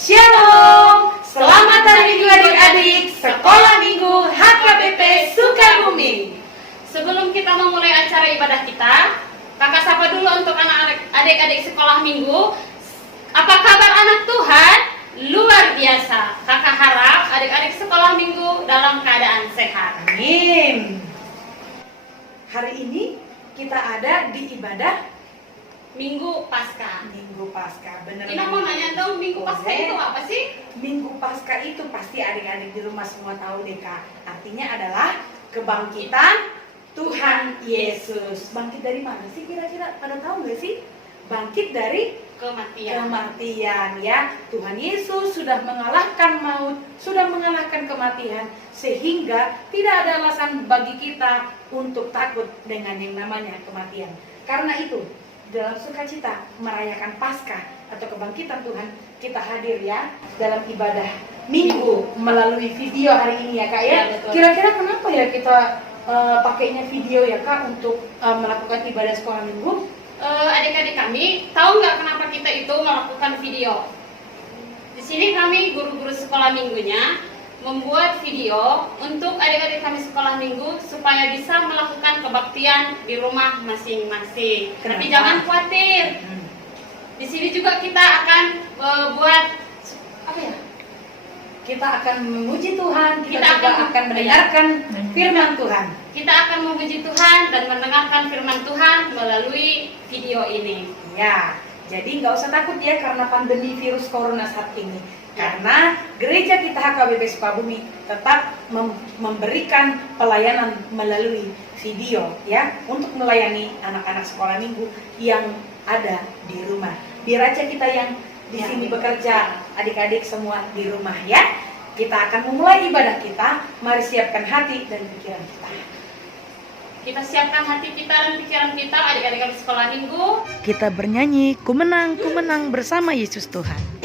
Shalom, selamat hari Minggu adik-adik Sekolah Minggu HKBP Sukabumi. Sebelum kita memulai acara ibadah kita, kakak sapa dulu untuk adik-adik sekolah minggu. Apa kabar anak Tuhan? Luar biasa. Kakak harap adik-adik sekolah minggu dalam keadaan sehat. Amin. Hari ini kita ada di ibadah Minggu Paskah. Minggu Paskah, bener. Kita mau nanya dong, Minggu Paskah itu apa sih? Minggu Paskah itu pasti adik-adik di rumah semua tahu deh Kak. Artinya adalah kebangkitan Tuhan Yesus. Bangkit dari mana sih kira-kira? Pada tahu nggak sih? Bangkit dari kematian ya. Tuhan Yesus sudah mengalahkan maut, sudah mengalahkan kematian, sehingga tidak ada alasan bagi kita untuk takut dengan yang namanya kematian. Karena itu, dalam sukacita merayakan Paskah atau kebangkitan Tuhan, kita hadir ya dalam ibadah Minggu melalui video hari ini ya Kak ya. Kira-kira kenapa ya kita pakainya video ya Kak untuk melakukan ibadah sekolah Minggu? Adik-adik kami tahu nggak kenapa kita itu melakukan video? Di sini kami guru-guru sekolah minggunya membuat video untuk adik-adik kami sekolah minggu supaya bisa melakukan kebaktian di rumah masing-masing. Tapi jangan khawatir. Di sini juga kita akan buat apa ya? Kita akan memuji Tuhan, kita akan mendengarkan firman Tuhan. Kita akan memuji Tuhan dan mendengarkan firman Tuhan melalui video ini. Ya, jadi nggak usah takut ya karena pandemi virus corona saat ini. Karena gereja kita HKBP Sukabumi tetap memberikan pelayanan melalui video ya untuk melayani anak-anak sekolah minggu yang ada di rumah. Biar aja kita yang di sini bekerja, adik-adik semua di rumah ya. Kita akan memulai ibadah kita. Mari siapkan hati dan pikiran kita. Kita siapkan hati kita dan pikiran kita, adik-adik kami sekolah minggu. Kita bernyanyi, ku menang bersama Yesus Tuhan.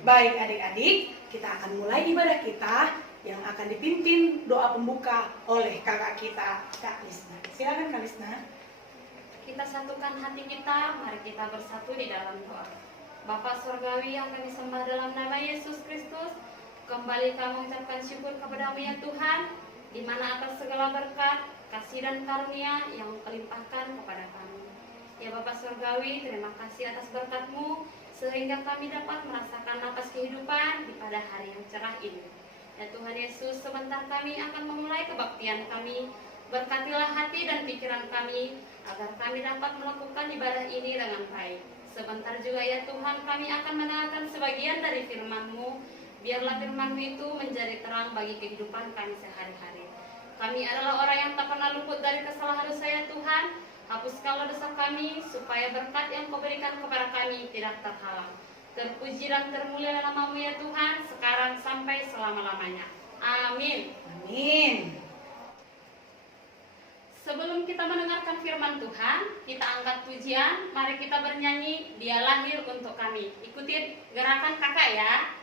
Baik adik-adik, kita akan mulai ibadah kita yang akan dipimpin doa pembuka oleh kakak kita, Kak Lisna. Silakan Kak Lisna. Kita satukan hati kita, mari kita bersatu di dalam doa. Bapa Surgawi yang kami sembah dalam nama Yesus Kristus, kembali kami mengucapkan syukur kepadamu ya Tuhan, di mana atas segala berkat, kasih dan karunia yang kelimpahkan kepada kami. Ya Bapa Surgawi, terima kasih atas berkat-Mu, sehingga kami dapat merasakan napas kehidupan di pada hari yang cerah ini. Ya Tuhan Yesus, sebentar kami akan memulai kebaktian kami. Berkatilah hati dan pikiran kami, agar kami dapat melakukan ibadah ini dengan baik. Sebentar juga ya Tuhan, kami akan mendengarkan sebagian dari firman-Mu. Biarlah firman-Mu itu menjadi terang bagi kehidupan kami sehari-hari. Kami adalah orang yang tak pernah luput dari kesalahan dosa ya Tuhan. Hapuskanlah dosa kami, supaya berkat yang Kau berikan kepada kami tidak terhalang. Terpuji dan termulia nama-Mu ya Tuhan, sekarang sampai selama-lamanya. Amin. Amin. Sebelum kita mendengarkan firman Tuhan, kita angkat pujian, mari kita bernyanyi, Dia lahir untuk kami. Ikuti gerakan kakak ya.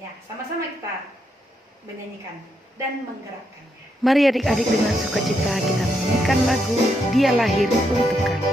Ya, sama-sama kita menyanyikan dan menggerakkannya. Mari adik-adik dengan sukacita kita menyanyikan lagu Dia Lahir Untuk Kami.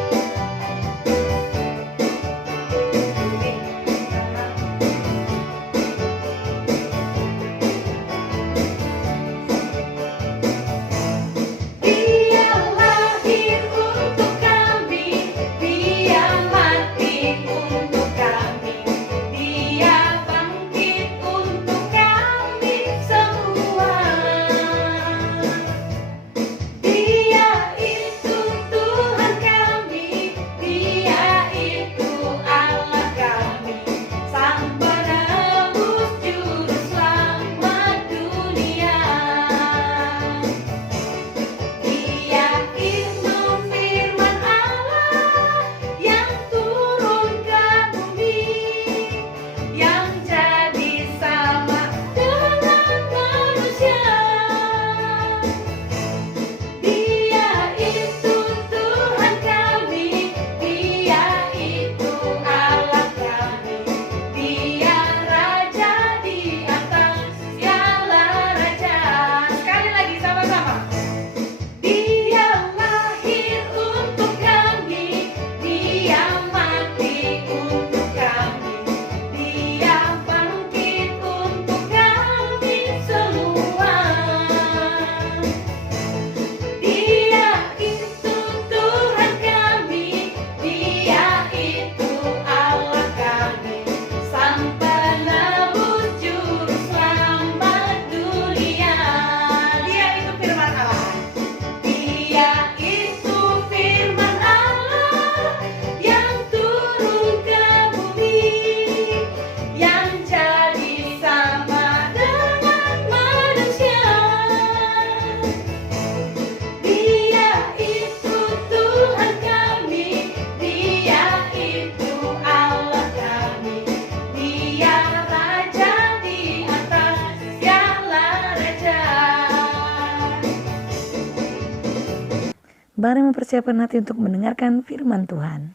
Mari mempersiapkan hati untuk mendengarkan firman Tuhan.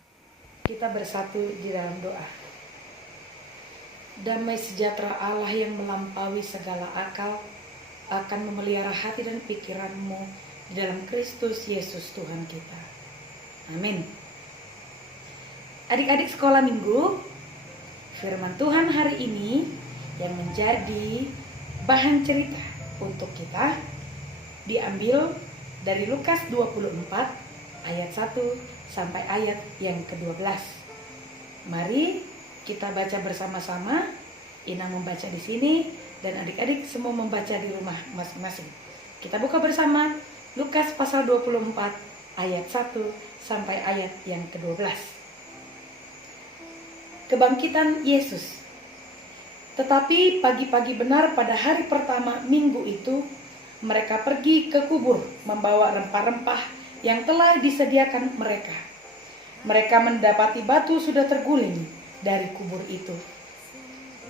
Kita bersatu di dalam doa. Damai sejahtera Allah yang melampaui segala akal akan memelihara hati dan pikiranmu di dalam Kristus Yesus Tuhan kita. Amin. Adik-adik sekolah minggu, firman Tuhan hari ini yang menjadi bahan cerita untuk kita diambil dari Lukas 24 ayat 1 sampai ayat yang ke-12. Mari kita baca bersama-sama. Ina membaca di sini dan adik-adik semua membaca di rumah masing-masing. Kita buka bersama Lukas pasal 24 ayat 1 sampai ayat yang ke-12. Kebangkitan Yesus. Tetapi pagi-pagi benar pada hari pertama minggu itu, mereka pergi ke kubur membawa rempah-rempah yang telah disediakan mereka. Mereka mendapati batu sudah terguling dari kubur itu.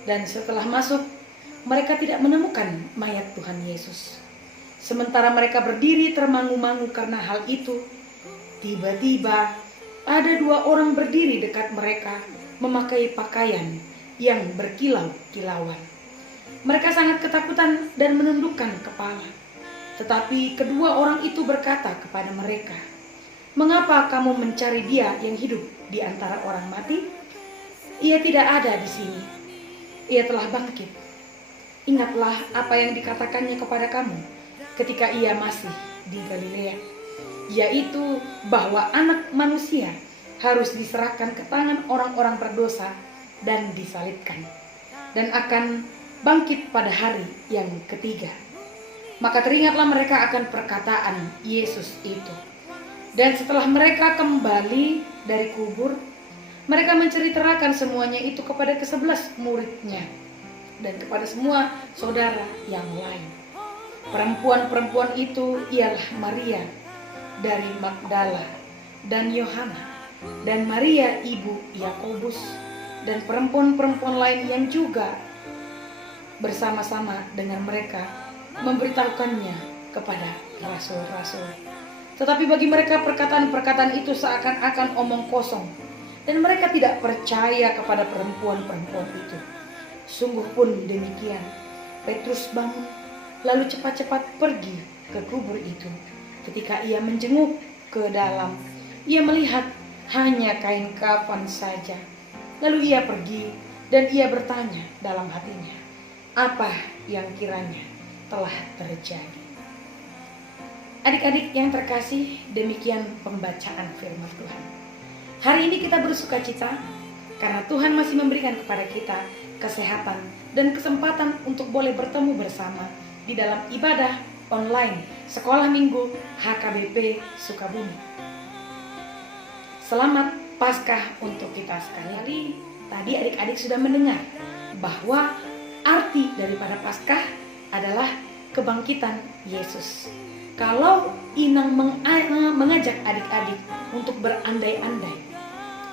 Dan setelah masuk, mereka tidak menemukan mayat Tuhan Yesus. Sementara mereka berdiri termangu-mangu karena hal itu, tiba-tiba ada dua orang berdiri dekat mereka memakai pakaian yang berkilau-kilauan. Mereka sangat ketakutan dan menundukkan kepala. Tetapi kedua orang itu berkata kepada mereka, "Mengapa kamu mencari Dia yang hidup di antara orang mati? Ia tidak ada di sini. Ia telah bangkit. Ingatlah apa yang dikatakannya kepada kamu ketika ia masih di Galilea, yaitu bahwa Anak Manusia harus diserahkan ke tangan orang-orang berdosa dan disalibkan, dan akan bangkit pada hari yang ketiga." Maka teringatlah mereka akan perkataan Yesus itu. Dan setelah mereka kembali dari kubur, mereka menceritakan semuanya itu kepada ke-11 muridnya dan kepada semua saudara yang lain. Perempuan-perempuan itu ialah Maria dari Magdala dan Yohana dan Maria ibu Yakobus dan perempuan-perempuan lain yang juga bersama-sama dengan mereka memberitahukannya kepada rasul-rasul. Tetapi bagi mereka perkataan-perkataan itu seakan-akan omong kosong, dan mereka tidak percaya kepada perempuan-perempuan itu. Sungguh pun demikian, Petrus bangun lalu cepat-cepat pergi ke kubur itu. Ketika ia menjenguk ke dalam, ia melihat hanya kain kafan saja. Lalu ia pergi dan ia bertanya dalam hatinya, apa yang kiranya telah terjadi. Adik-adik yang terkasih, demikian pembacaan firman Tuhan. Hari ini kita bersuka cita karena Tuhan masih memberikan kepada kita kesehatan dan kesempatan untuk boleh bertemu bersama di dalam ibadah online Sekolah Minggu HKBP Sukabumi. Selamat Paskah untuk kita sekali. Tadi adik-adik sudah mendengar bahwa arti daripada Paskah adalah kebangkitan Yesus. Kalau Inang mengajak adik-adik untuk berandai-andai,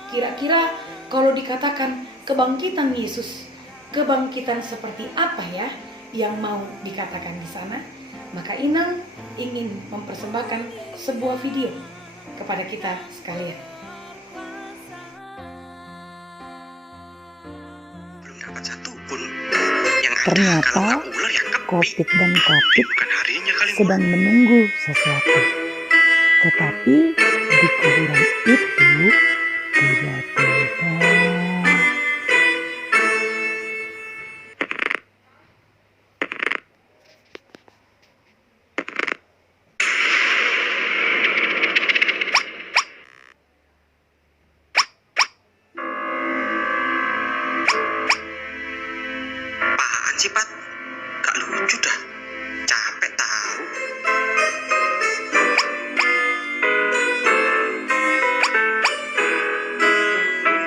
kira-kira kalau dikatakan kebangkitan Yesus, kebangkitan seperti apa ya yang mau dikatakan di sana? Maka Inang ingin mempersembahkan sebuah video kepada kita sekalian. Belum dapat satu pun. Yang ada Ternyata kalau ular yang Kopit dan Kapit bukan harinya kali sedang menunggu sesuatu. Tetapi di kuburan itu tiba-tiba apaan sih, Pat? Gak lucu dah. Capek tahu.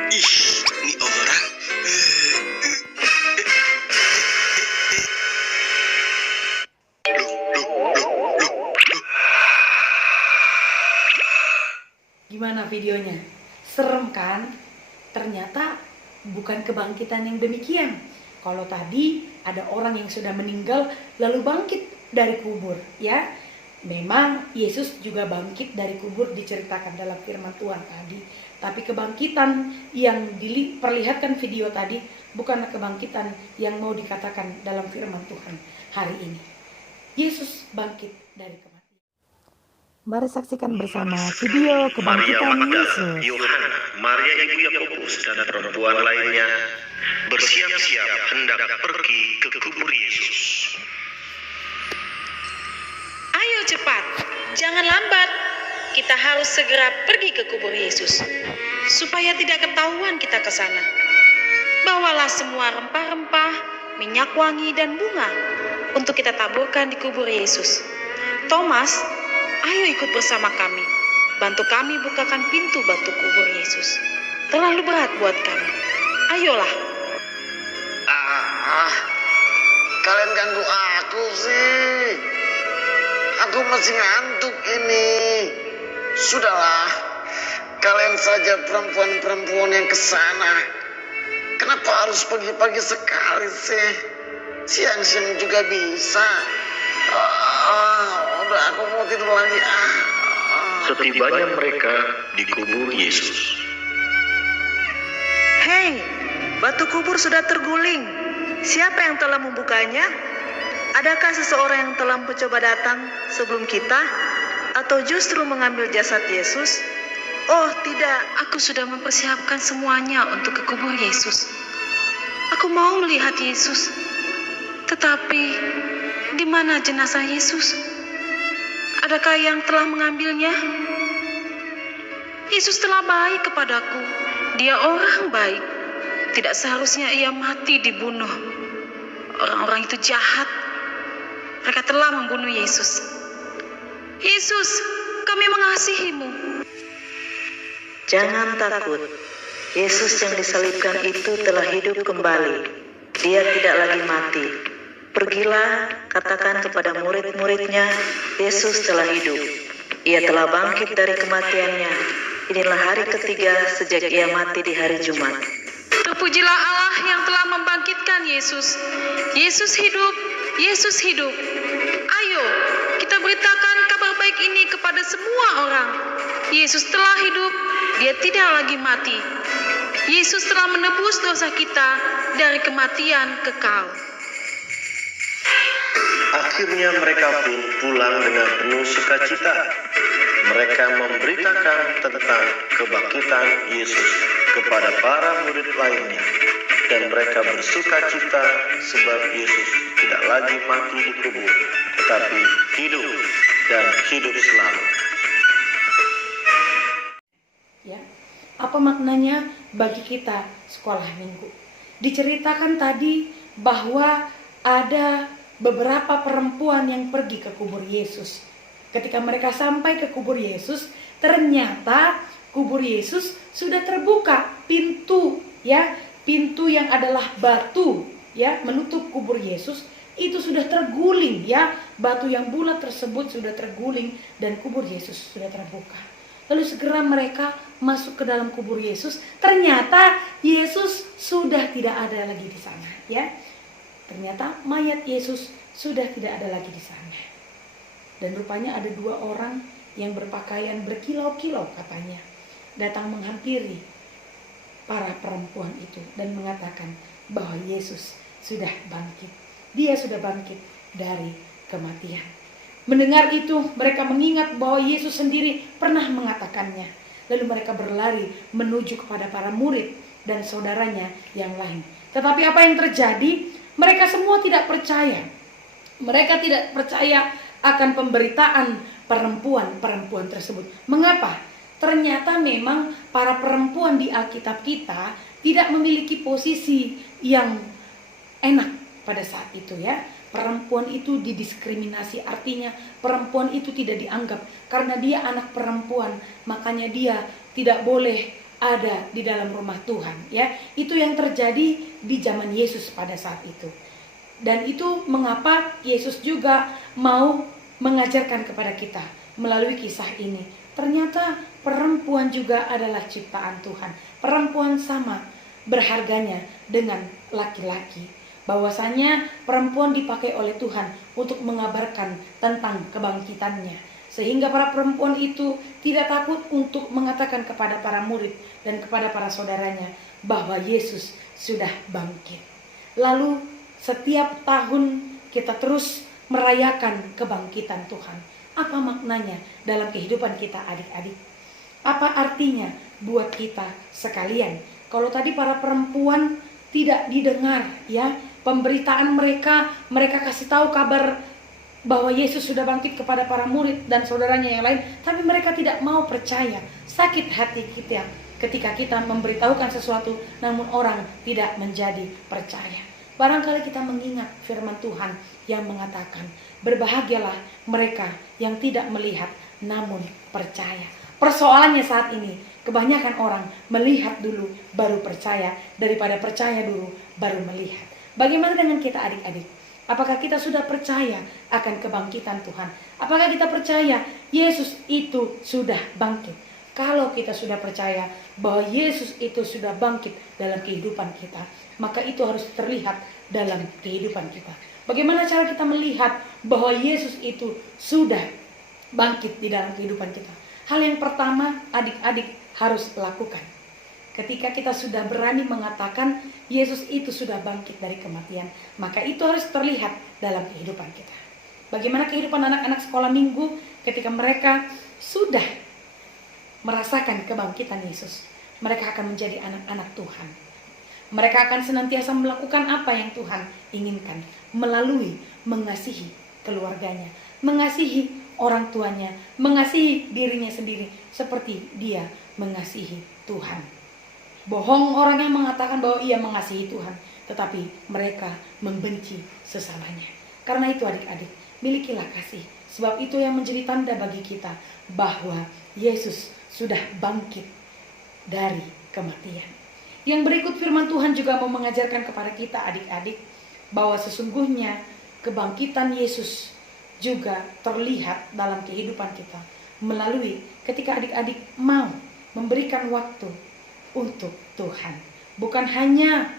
Ih, ini orang. Loh. Gimana videonya? Serem kan? Ternyata bukan kebangkitan yang demikian. Kalau tadi ada orang yang sudah meninggal lalu bangkit dari kubur, ya. Memang Yesus juga bangkit dari kubur diceritakan dalam firman Tuhan tadi. Tapi kebangkitan yang diperlihatkan video tadi bukanlah kebangkitan yang mau dikatakan dalam firman Tuhan hari ini. Yesus bangkit dari kematian. Mari saksikan bersama video kebangkitan Yesus. Yohana, Maria ibu Yakobus dan perempuan lainnya bersiap-siap hendak pergi ke kubur Yesus. Ayo cepat, jangan lambat. Kita harus segera pergi ke kubur Yesus, supaya tidak ketahuan kita ke sana. Bawalah semua rempah-rempah, minyak wangi dan bunga untuk kita taburkan di kubur Yesus. Thomas, ayo ikut bersama kami. Bantu kami bukakan pintu batu kubur Yesus. Terlalu berat buat kami. Ayolah. Kalian ganggu aku sih. Aku masih ngantuk ini. Sudahlah, kalian saja perempuan-perempuan yang kesana. Kenapa harus pagi-pagi sekali sih? Siang-siang juga bisa. Udah, aku mau tidur lagi. Setibanya mereka di kubur Yesus. Hei, batu kubur sudah terguling. Siapa yang telah membukanya? Adakah seseorang yang telah mencoba datang sebelum kita? Atau justru mengambil jasad Yesus? Oh tidak, aku sudah mempersiapkan semuanya untuk ke kubur Yesus. Aku mau melihat Yesus. Tetapi, di mana jenazah Yesus? Adakah yang telah mengambilnya? Yesus telah baik kepadaku. Dia orang baik. Tidak seharusnya ia mati dibunuh. Orang-orang itu jahat. Mereka telah membunuh Yesus. Yesus, kami mengasihimu. Jangan takut. Yesus yang disalibkan itu telah hidup kembali. Dia tidak lagi mati. Pergilah, katakan kepada murid-muridnya, Yesus telah hidup. Ia telah bangkit dari kematiannya. Inilah hari ketiga sejak ia mati di hari Jumat. Terpujilah Allah yang telah membangkitkan Yesus. Yesus hidup, Yesus hidup. Ayo, kita beritakan kabar baik ini kepada semua orang. Yesus telah hidup, dia tidak lagi mati. Yesus telah menebus dosa kita dari kematian kekal. Akhirnya mereka pun pulang dengan penuh sukacita. Mereka memberitakan tentang kebangkitan Yesus kepada para murid lainnya. Dan mereka bersukacita sebab Yesus tidak lagi mati di kubur, tetapi hidup dan hidup selalu. Ya, apa maknanya bagi kita sekolah minggu? Diceritakan tadi bahwa ada beberapa perempuan yang pergi ke kubur Yesus. Ketika mereka sampai ke kubur Yesus, ternyata kubur Yesus sudah terbuka pintu, ya, pintu yang adalah batu, ya, menutup kubur Yesus itu sudah terguling, ya, batu yang bulat tersebut sudah terguling dan kubur Yesus sudah terbuka. Lalu segera mereka masuk ke dalam kubur Yesus, ternyata Yesus sudah tidak ada lagi di sana, ya. Ternyata mayat Yesus sudah tidak ada lagi di sana. Dan rupanya ada dua orang yang berpakaian berkilau-kilau katanya datang menghampiri para perempuan itu dan mengatakan bahwa Yesus sudah bangkit. Dia sudah bangkit dari kematian. Mendengar itu mereka mengingat bahwa Yesus sendiri pernah mengatakannya. Lalu mereka berlari menuju kepada para murid dan saudaranya yang lain. Tetapi apa yang terjadi? Mereka semua tidak percaya. Mereka tidak percaya akan pemberitaan perempuan-perempuan tersebut. Mengapa? Ternyata memang para perempuan di Alkitab kita tidak memiliki posisi yang enak pada saat itu, ya. Perempuan itu didiskriminasi, artinya perempuan itu tidak dianggap karena dia anak perempuan, makanya dia tidak boleh ada di dalam rumah Tuhan, ya. Itu yang terjadi di zaman Yesus pada saat itu. Dan itu mengapa Yesus juga mau mengajarkan kepada kita melalui kisah ini. Ternyata perempuan juga adalah ciptaan Tuhan. Perempuan sama berharganya dengan laki-laki. bahwasanya perempuan dipakai oleh Tuhan untuk mengabarkan tentang kebangkitannya. Sehingga para perempuan itu tidak takut untuk mengatakan kepada para murid dan kepada para saudaranya bahwa Yesus sudah bangkit. Lalu setiap tahun kita terus merayakan kebangkitan Tuhan. Apa maknanya dalam kehidupan kita adik-adik? Apa artinya buat kita sekalian? Kalau tadi para perempuan tidak didengar ya pemberitaan mereka kasih tahu kabar bahwa Yesus sudah bangkit kepada para murid dan saudaranya yang lain, tapi mereka tidak mau percaya. Sakit hati kita ketika kita memberitahukan sesuatu namun orang tidak menjadi percaya. Barangkali kita mengingat firman Tuhan yang mengatakan, berbahagialah mereka yang tidak melihat namun percaya. Persoalannya saat ini, kebanyakan orang melihat dulu baru percaya daripada percaya dulu baru melihat. Bagaimana dengan kita adik-adik? Apakah kita sudah percaya akan kebangkitan Tuhan? Apakah kita percaya Yesus itu sudah bangkit? Kalau kita sudah percaya bahwa Yesus itu sudah bangkit dalam kehidupan kita, maka itu harus terlihat dalam kehidupan kita. Bagaimana cara kita melihat bahwa Yesus itu sudah bangkit di dalam kehidupan kita? Hal yang pertama adik-adik harus lakukan. Ketika kita sudah berani mengatakan Yesus itu sudah bangkit dari kematian, maka itu harus terlihat dalam kehidupan kita. Bagaimana kehidupan anak-anak sekolah minggu ketika mereka sudah merasakan kebangkitan Yesus? Mereka akan menjadi anak-anak Tuhan. Mereka akan senantiasa melakukan apa yang Tuhan inginkan melalui mengasihi keluarganya, mengasihi orang tuanya, mengasihi dirinya sendiri seperti dia mengasihi Tuhan. Bohong orang yang mengatakan bahwa ia mengasihi Tuhan, tetapi mereka membenci sesamanya. Karena itu adik-adik, milikilah kasih. Sebab itu yang menjadi tanda bagi kita bahwa Yesus sudah bangkit dari kematian. Yang berikut firman Tuhan juga mau mengajarkan kepada kita adik-adik bahwa sesungguhnya kebangkitan Yesus juga terlihat dalam kehidupan kita melalui ketika adik-adik mau memberikan waktu untuk Tuhan. Bukan hanya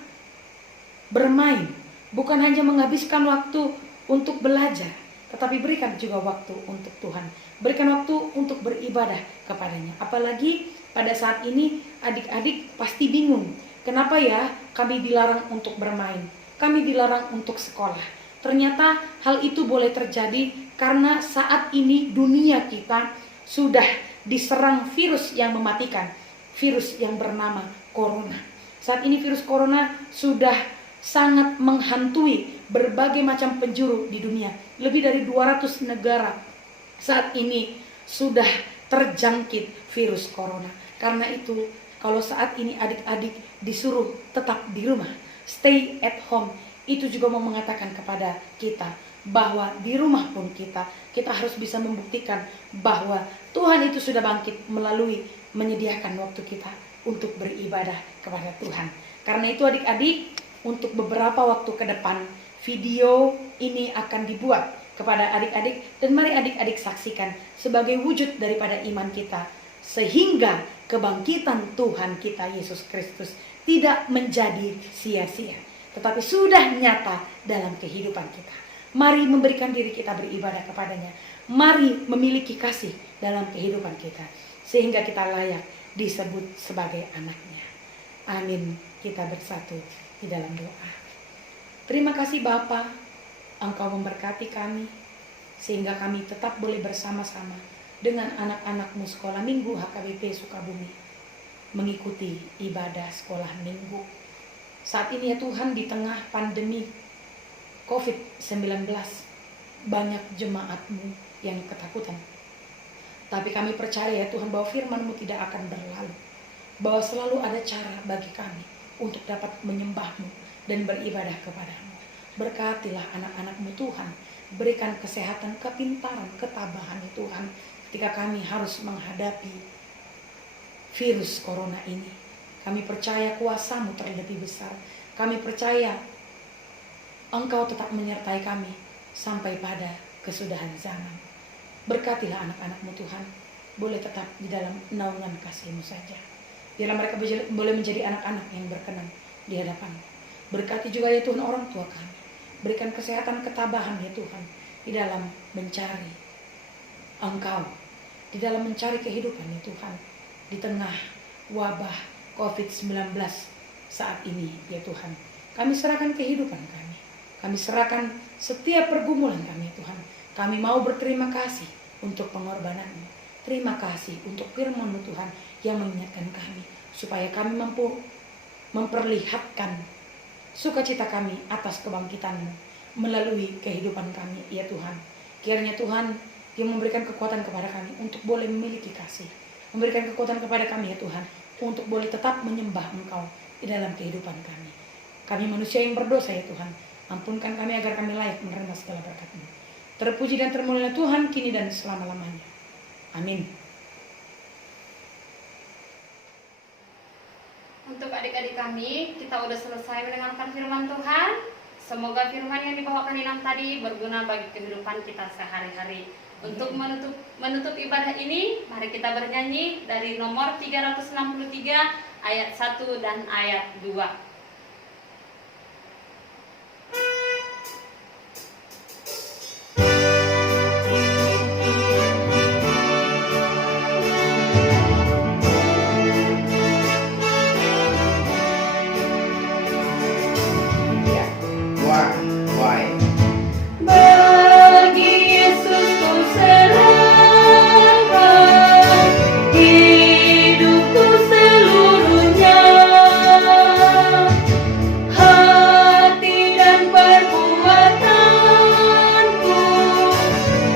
bermain, bukan hanya menghabiskan waktu untuk belajar, tetapi berikan juga waktu untuk Tuhan. Berikan waktu untuk beribadah kepadanya. Apalagi pada saat ini adik-adik pasti bingung. Kenapa ya kami dilarang untuk bermain? Kami dilarang untuk sekolah. Ternyata hal itu boleh terjadi karena saat ini dunia kita sudah diserang virus yang mematikan. Virus yang bernama corona. Saat ini virus corona sudah sangat menghantui berbagai macam penjuru di dunia. Lebih dari 200 negara saat ini sudah terjangkit virus corona. Karena itu, kalau saat ini adik-adik disuruh tetap di rumah, stay at home, itu juga mau mengatakan kepada kita bahwa di rumah pun kita harus bisa membuktikan bahwa Tuhan itu sudah bangkit melalui menyediakan waktu kita untuk beribadah kepada Tuhan. Karena itu adik-adik, untuk beberapa waktu ke depan video ini akan dibuat kepada adik-adik, dan mari adik-adik saksikan sebagai wujud daripada iman kita, sehingga kebangkitan Tuhan kita Yesus Kristus tidak menjadi sia-sia, tetapi sudah nyata dalam kehidupan kita. Mari memberikan diri kita beribadah kepadanya. Mari memiliki kasih dalam kehidupan kita, sehingga kita layak disebut sebagai anaknya. Amin. Kita bersatu di dalam doa. Terima kasih Bapa, Engkau memberkati kami, sehingga kami tetap boleh bersama-sama dengan anak-anakmu sekolah minggu HKBP Sukabumi, mengikuti ibadah sekolah minggu. Saat ini ya Tuhan, di tengah pandemi COVID-19, banyak jemaat-Mu yang ketakutan. Tapi kami percaya ya Tuhan bahwa firman-Mu tidak akan berlalu, bahwa selalu ada cara bagi kami untuk dapat menyembah-Mu dan beribadah kepada-Mu. Berkatilah anak-anak-Mu Tuhan, berikan kesehatan, kepintaran, ketabahan ya Tuhan, ketika kami harus menghadapi virus corona ini. Kami percaya kuasa-Mu terlebih besar. Kami percaya Engkau tetap menyertai kami sampai pada kesudahan zaman. Berkatilah anak-anak-Mu Tuhan, boleh tetap di dalam naungan kasih-Mu saja. Biarlah mereka boleh menjadi anak-anak yang berkenan di hadapan-Mu. Berkati juga ya Tuhan orang tua kami. Berikan kesehatan ketabahan ya Tuhan di dalam mencari Engkau, di dalam mencari kehidupan ya Tuhan, di tengah wabah COVID-19 saat ini ya Tuhan. Kami serahkan kehidupan kami. Kami serahkan setiap pergumulan kami ya Tuhan. Kami mau berterima kasih untuk pengorbanan-Mu. Terima kasih untuk firman-Mu Tuhan yang mengingatkan kami supaya kami mampu memperlihatkan sukacita kami atas kebangkitan-Mu melalui kehidupan kami ya Tuhan. Kiranya Tuhan yang memberikan kekuatan kepada kami untuk boleh memiliki kasih, memberikan kekuatan kepada kami ya Tuhan untuk boleh tetap menyembah Engkau di dalam kehidupan kami. Kami manusia yang berdosa ya Tuhan, ampunkan kami agar kami layak menerima segala berkat-Mu. Terpuji dan termulialah Tuhan kini dan selama-lamanya. Amin. Untuk adik-adik kami, kita udah selesai mendengarkan firman Tuhan. Semoga firman yang dibawakan Inam tadi berguna bagi kehidupan kita sehari-hari. Untuk menutup ibadah ini, mari kita bernyanyi dari nomor 363 ayat 1 dan ayat 2. Bagi Yesus ku serahkan hidupku seluruhnya, hati dan perbuatanku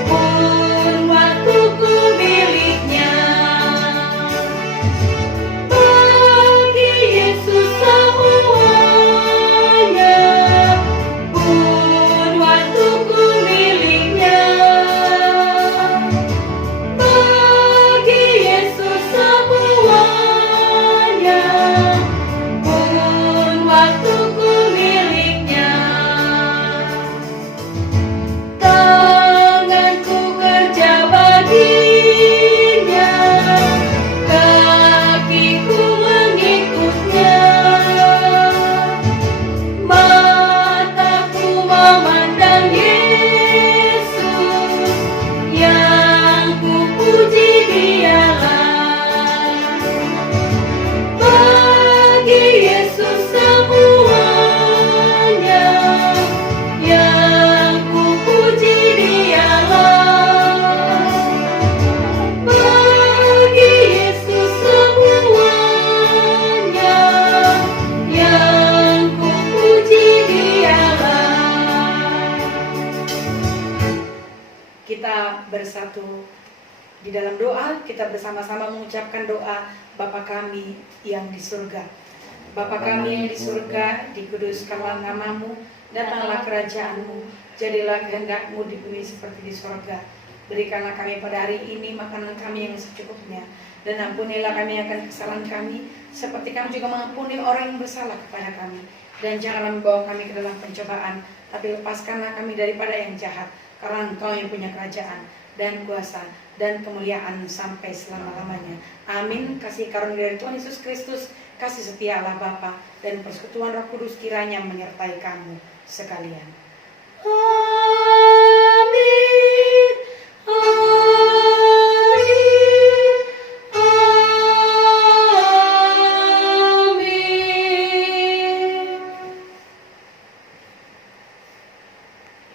pun waktuku miliknya. Bagi Yesus semuanya pun waktuku miliknya. Bagi Yesus semuanya pun waktuku miliknya. Tanganku kerja baginya, kakiku mengikutnya. Mataku memandang Yesus, yang kupuji Dialah. Bagi Yesus semuanya, yang kupuji Dialah. Bagi Yesus semuanya, yang kupuji Dialah. Kita bersatu di dalam doa, kita bersama-sama mengucapkan doa Bapa kami yang di surga. Bapa kami yang di surga, dikuduskanlah nama-Mu, datanglah kerajaan-Mu, jadilah kehendak-Mu di bumi seperti di surga. Berikanlah kami pada hari ini makanan kami yang secukupnya, dan ampunilah kami akan kesalahan kami, seperti kami juga mengampuni orang yang bersalah kepada kami. Dan janganlah membawa kami ke dalam pencobaan, tapi lepaskanlah kami daripada yang jahat, karena Engkau yang punya kerajaan dan kuasa dan kemuliaan sampai selama-lamanya. Amin. Kasih karunia dari Tuhan Yesus Kristus, kasih setia Allah Bapa, dan persekutuan Roh Kudus kiranya menyertai kamu sekalian.